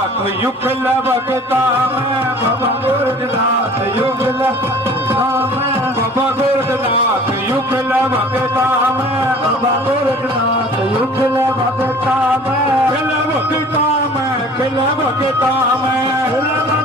युगल भगता मैं बाबा गोरखनाथ युगल बाबा गोरखनाथ युगल भगता मैं बाबा गोरखनाथ युगल भगता मैं खिल भगता मैं खिल भगता मैं